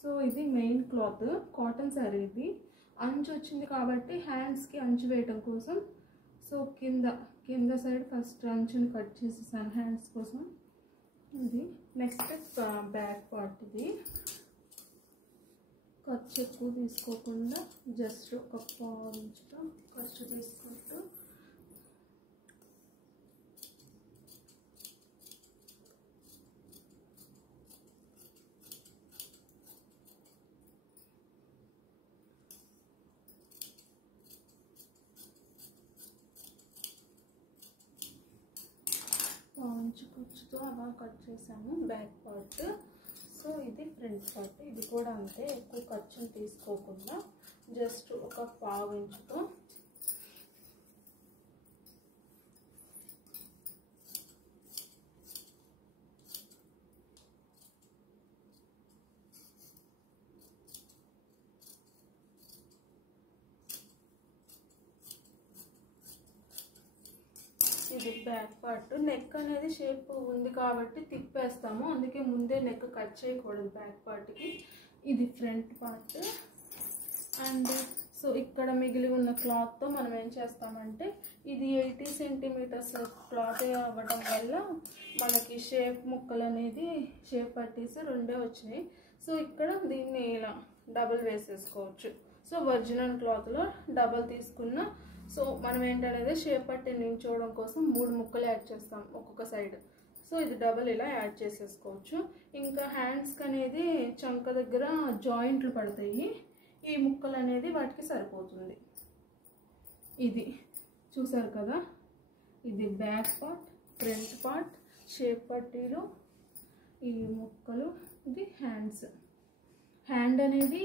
So ఇది main cloth, cotton sari. ఇది అంచు వచ్చింది కాబట్టి హ్యాండ్స్కి అంచు వేయటం కోసం సో కింద సైడ్ ఫస్ట్ అంచుని కట్ చేసేసాను హ్యాండ్స్ కోసం. ఇది నెక్స్ట్ బ్యాక్ పార్ట్. ఇది ఖర్చు ఎక్కువ తీసుకోకుండా జస్ట్ ఒక పావు ఇంచుతో ఖర్చు తీసుకుంటూ ఖర్చుతో అలా కట్ చేసాము బ్యాక్ పార్ట్. సో ఇది ఫ్రంట్ పార్ట్. ఇది కూడా అంతే, ఎక్కువ ఖర్చును తీసుకోకుండా జస్ట్ ఒక పావు ఇంచుతో ఇది బ్యాక్ పార్ట్. నెక్ అనేది షేప్ ఉంది కాబట్టి తిప్పేస్తాము, అందుకే ముందే నెక్ కట్ చేయకూడదు బ్యాక్ పార్ట్కి. ఇది ఫ్రంట్ పార్ట్. అండ్ సో ఇక్కడ మిగిలి ఉన్న క్లాత్తో మనం ఏం చేస్తామంటే, ఇది 80 సెంటీమీటర్స్ క్లాత్ అవ్వడం వల్ల మనకి షేప్ ముక్కలు అనేది షేప్ పట్టేసి రెండే వచ్చినాయి. సో ఇక్కడ దీన్ని ఇలా డబుల్ వేసేసుకోవచ్చు. సో ఒరిజినల్ క్లాత్లో డబుల్ తీసుకున్న సో మనం ఏంటనేది షేప్ పట్టి నించోవడం కోసం 3 ముక్కలు యాడ్ చేస్తాం ఒక్కొక్క సైడ్. సో ఇది డబుల్ ఇలా యాడ్ చేసేసుకోవచ్చు. ఇంకా హ్యాండ్స్కి అనేది చంక దగ్గర జాయింట్లు పడతాయి, ఈ ముక్కలు అనేది వాటికి సరిపోతుంది. ఇది చూసారు కదా, ఇది back part, front part, shape పట్టీలు, ఈ ముక్కలు. ఇది హ్యాండ్ అనేది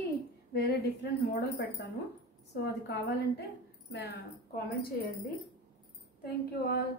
వేరే డిఫరెంట్ మోడల్ పెడతాను. సో అది కావాలంటే కామెంట్ చేయండి. Thank you all.